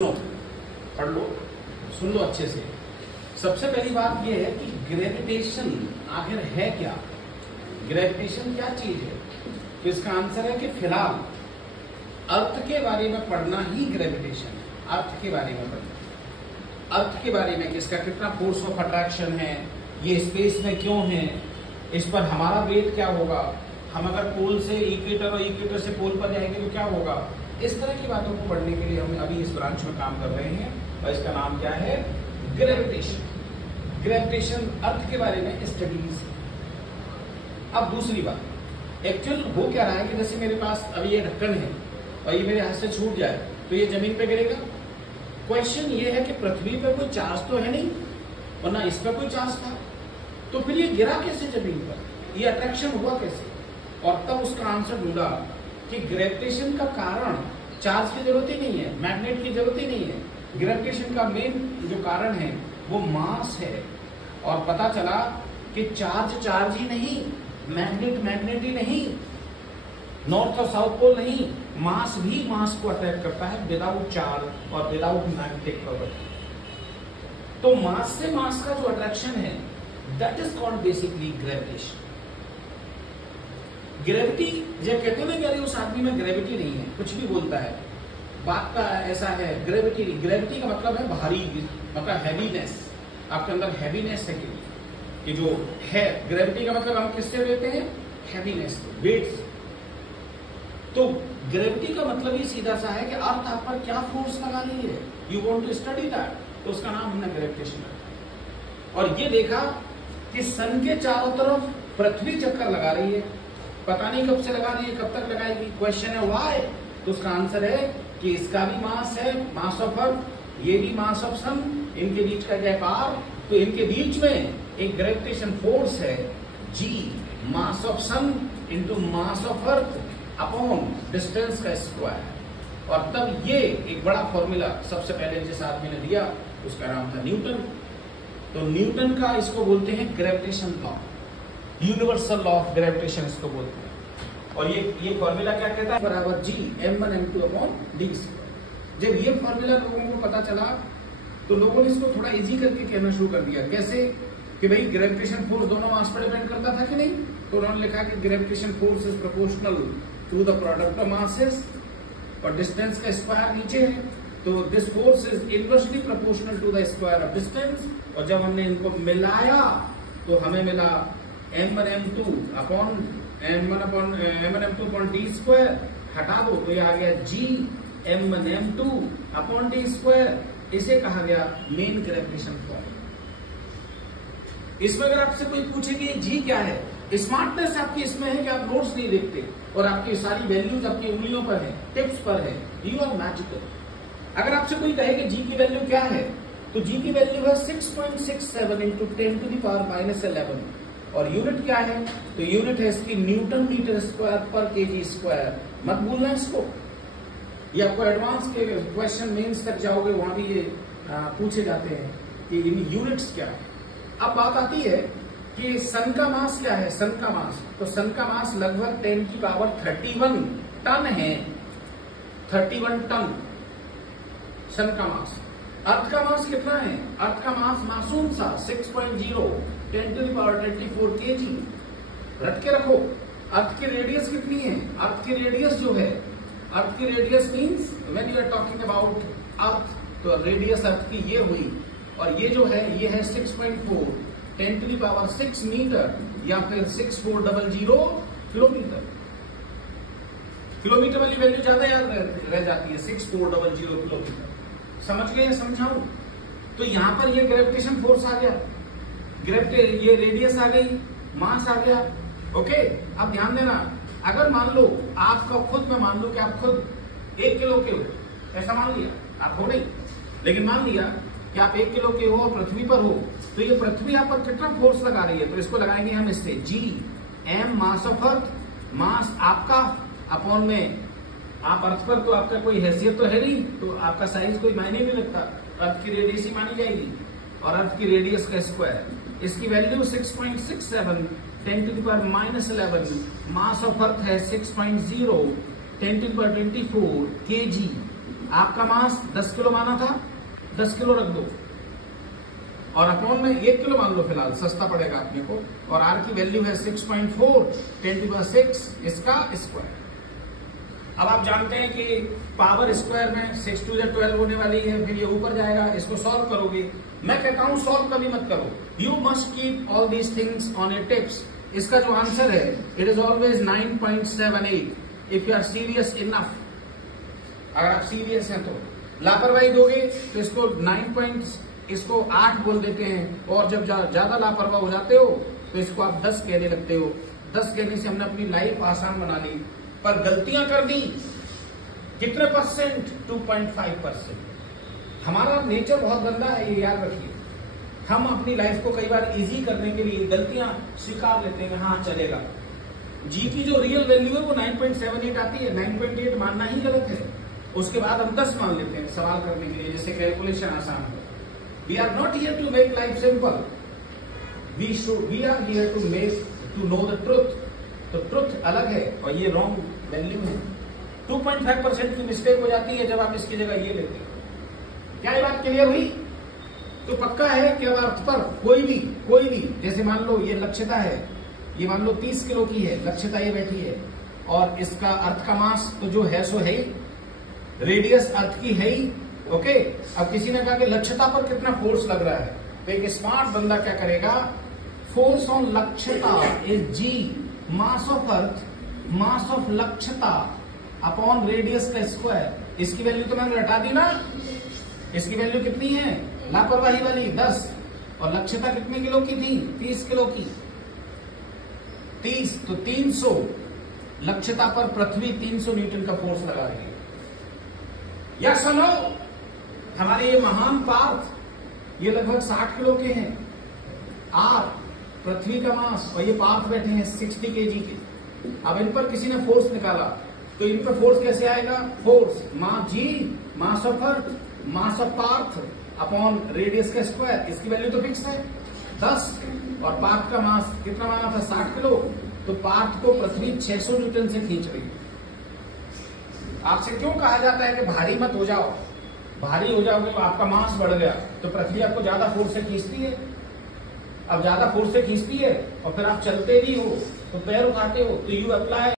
सुनो, पढ़ लो, सुन लो अच्छे से। सबसे पहली बात यह है कि ग्रेविटेशन आखिर है क्या? ग्रेविटेशन क्या चीज है? तो इसका आंसर है कि फिलहाल अर्थ के बारे में पढ़ना ही ग्रेविटेशन है। अर्थ के बारे में पढ़ना, अर्थ के बारे में कि इसका कितना फोर्स ऑफ अट्रैक्शन है, ये स्पेस में क्यों है, इस पर हमारा वेट क्या होगा, हम अगर पोल से इक्वेटर और इक्वेटर से पोल पर जाएंगे तो क्या होगा। इस तरह की बातों को पढ़ने के लिए हम अभी इस ब्रांच में काम कर रहे हैं और इसका नाम क्या है? ग्रेविटेशन। ग्रेविटेशन अर्थ के बारे में स्टडीज। अब दूसरी बात, एक्चुअल हो क्या रहा है कि जैसे मेरे पास अभी ये ढक्कन है और ये मेरे हाथ से छूट जाए तो ये जमीन पे गिरेगा। क्वेश्चन ये है कि पृथ्वी पे कोई चार्ज तो है नहीं और ना इस पर कोई चार्ज था, तो फिर ये गिरा कैसे जमीन पर, ये अट्रैक्शन हुआ कैसे? और तब उसका आंसर ढूंढा कि ग्रेविटेशन का कारण चार्ज की जरूरत ही नहीं है, मैग्नेट की जरूरत ही नहीं है। ग्रेविटेशन का मेन जो कारण है वो मास है। और पता चला कि चार्ज ही नहीं, मैग्नेट ही नहीं, नॉर्थ और साउथ पोल नहीं, मास भी मास को अट्रैक्ट करता है विदाउट चार्ज और विदाउट मैग्नेटिक प्रॉपर्टी। तो मास से मास का जो अट्रैक्शन है that is called basically gravitation. Gravity जब कहते हैं ना कि उस आदमी में ग्रेविटी नहीं है, कुछ भी बोलता है, बात का ऐसा है, ग्रेविटी ग्रेविटी का मतलब है भारी, मतलब हैवीनेस। आपके अंदर हैवीनेस है कि जो है, ग्रेविटी का मतलब हम किससे लेते हैं? हैवीनेस, वेट से। तो ग्रेविटी का मतलब ही सीधा सा है कि अर्थ आप पर क्या फोर्स लगा रही है, you want to study that, तो उसका नाम हमने ग्रेविटेशन रखा। और ये देखा कि सन के चारों तरफ पृथ्वी चक्कर लगा रही है, पता नहीं कब से लगा रही है, कब तक लगाएगी। क्वेश्चन है व्हाई, तो उसका आंसर है कि इसका भी मास है, मास ऑफ अर्थ, ये भी मास ऑफ सन, इनके बीच का गैप आर, तो इनके बीच में एक ग्रेविटेशन फोर्स है जी, mass of sun into mass of earth upon distance का स्क्वायर। और तब ये एक बड़ा फॉर्मूला सबसे पहले जिस आदमी ने दिया उसका नाम था न्यूटन। तो न्यूटन का इसको बोलते हैं gravitation law, universal law of gravitation इसको बोलते हैं। और ये फॉर्मूला क्या कहता है? बराबर जी m1 m2 upon D square. जब ये फॉर्मूला लोगों को पता चला तो लोगों ने इसको थोड़ा इजी करके कहना शुरू कर दिया। कैसे? कि भाई ग्रेविटेशन फोर्स दोनों मास पर डिपेंड करता था कि नहीं, तो उन्होंने लिखा कि gravitation force is proportional to the product of masses, और डिस्टेंस का स्क्वायर नीचे है, तो this force is inversely proportional to the square of distance. और जब हमने इनको मिलाया तो हमें मिला m1 m2 upon m1 upon D square. हटा दो तो ये आ गया g m1 m2 upon D square. इसे कहा गया मेन ग्रेविटेशन फोर्स। इसमें अगर आपसे कोई पूछे कि जी क्या है, स्मार्टनेस आपकी इसमें है कि आप नोट्स नहीं देखते और आपकी सारी वैल्यूज आपकी उंगलियों पर है, टिप्स पर है, यू आर मैजिकल। अगर आपसे कोई कहे कि जी की वैल्यू क्या है, तो जी की वैल्यू है 6.67 इंटू 10 टू द पावर -11। और यूनिट क्या है? तो यूनिट है इसकी न्यूटन मीटर स्क्वायर पर केजी स्क्वायर। मत भूलना इसको, ये आपको एडवांस के क्वेश्चन मेंस तक जाओगे वहां भी ये पूछे जाते हैं कि इन यूनिट्स क्या है। अब बात आती है कि सन का मास क्या है? सन का मास, तो सन का मास लगभग 10 की पावर 31 टन है, 31 टन सन का मास। अर्थ का मास कितना है? अर्थ का मास मासूम सा 6.0 10 टू द पावर 24 केजी। रट के रखो। अर्थ की रेडियस कितनी है? अर्थ की रेडियस जो है, अर्थ की radius means when you are talking about earth, तो रेडियस अर्थ की ये हुई, और ये जो है ये है 6.4 10 टू द पावर 6 मीटर, या फिर 6400 किलोमीटर। किलोमीटर वाली वैल्यू ज्यादा याद रह जाती है, 6400 किलोमीटर। समझ गए? समझाऊं? तो यहां पर ये ग्रेविटेशन फोर्स आ गया, ये रेडियस आ गई, मास आ गया। ओके, अब ध्यान देना, अगर मान लो आपका खुद में, मान लो कि आप खुद 1 किलो के हो, ऐसा मान लिया, आप हो नहीं, लेकिन मान लिया कि आप 1 किलो के हो और पृथ्वी पर हो, तो ये पृथ्वी आप पर कितना फोर्स लगा रही है? तो इसको लगाएंगे हम इससे जी m मास ऑफ अर्थ, मास आपका अपॉन में, आप अर्थ पर तो आपका कोई हैसियत तो है नहीं, तो आपका साइज कोई मायने नहीं लगता, अर्थ की रेडियस ही मानी जाएगी, और अर्थ की रेडियस का स्क्वायर। इसकी value 6.67 10 to the power -11, mass of earth है 6.0 10 टू द पावर 24 केजी। आपका मास 10 किलो माना था, 10 किलो रख दो और अपॉन में 1 किलो मान लो, फिलहाल सस्ता पड़ेगा अपने को। और आर की वैल्यू है 6.4 10⁻6 इसका स्क्वायर। अब आप जानते हैं कि पावर स्क्वायर में 6 2 12 होने वाली है, फिर ये ऊपर जाएगा, इसको सॉल्व करोगे। मैं कहता हूं सॉल्व कभी मत करो, you must keep all these things on your tips. इसका जो आंसर है it is always 9.78 if you are serious enough. अगर आप सीरियस हैं तो, लापरवाही दोगे तो इसको 8 बोल देते हैं, और जब ज्यादा लापरवाह हो जाते हो तो इसको आप 10 कहने लगते हो। 10 कहने से हमने अपनी लाइफ आसान बना ली, पर गलतियां कर दी कितने परसेंट? 2.5%। हमारा नेचर बहुत गंदा है, ये याद रखिए। हम अपनी लाइफ को कई बार इजी करने के लिए गलतियां स्वीकार लेते हैं, हाँ चलेगा। जी की जो रियल वैल्यू है वो 9.78 आती है, 9.8 मानना ही गलत है। उसके बाद हम 10 मान लेते हैं सवाल करने के लिए, जिससे कैलकुलेशन आसान हो। We are not here to make life simple, we are here to know the truth. तो ट्रुथ अलग है और ये रॉन्ग वैल्यू है। 2.5% की मिस्टेक हो जाती है जब आप इसकी जगह ये लेते हो। क्या ये बात क्लियर हुई? तो पक्का है कि अब अर्थ पर कोई भी जैसे मान लो ये लक्ष्यता है, ये मान लो 30 किलो की है, लक्ष्यता ये बैठी है, और इसका अर्थ का मास तो जो है सो है ही, रेडियस अर्थ की है ही। ओके, अब किसी ने कहा कि लक्ष्यता पर कितना फोर्स लग रहा है, तो एक स्मार्ट बंदा क्या करेगा, फोर्स ऑन लक्ष्यता is G mass of earth, mass of लक्ष्यता अपॉन रेडियस का स्क्वायर। इसकी वैल्यू तो मैंने रटा दी ना, इसकी वैल्यू कितनी है लापरवाही वाली 10, और लक्ष्यता कितने किलो की थी? 30 किलो की। 30 तो 300, लक्ष्यता पर पृथ्वी 300 न्यूटन का फोर्स लगा रही है। या सुनो, हमारे ये महान पार्थ ये लगभग 60 किलो के हैं, आर पृथ्वी का मास, और ये पार्थ बैठे हैं 60 kg के। अब इन पर किसी ने फोर्स निकाला तो इन पर फोर्स कैसे आएगा? Force mass G mass of earth, mass of पार्थ अपॉन रेडियस का स्क्वायर। इसकी वैल्यू तो फिक्स है 10, और पार्थ का मास कितना माना था? 60 किलो। तो पार्थ को पृथ्वी 600 न्यूटन से खींच रही है। आपसे क्यों कहा जाता है कि भारी मत हो जाओ? भारी हो जाओगे तो आपका मास बढ़ गया, तो पृथ्वी आपको ज्यादा फोर्स से खींचती है। अब ज्यादा फोर्स से खींचती है और फिर आप चलते भी हो तो पैर उठाते हो, तो यू अप्लाई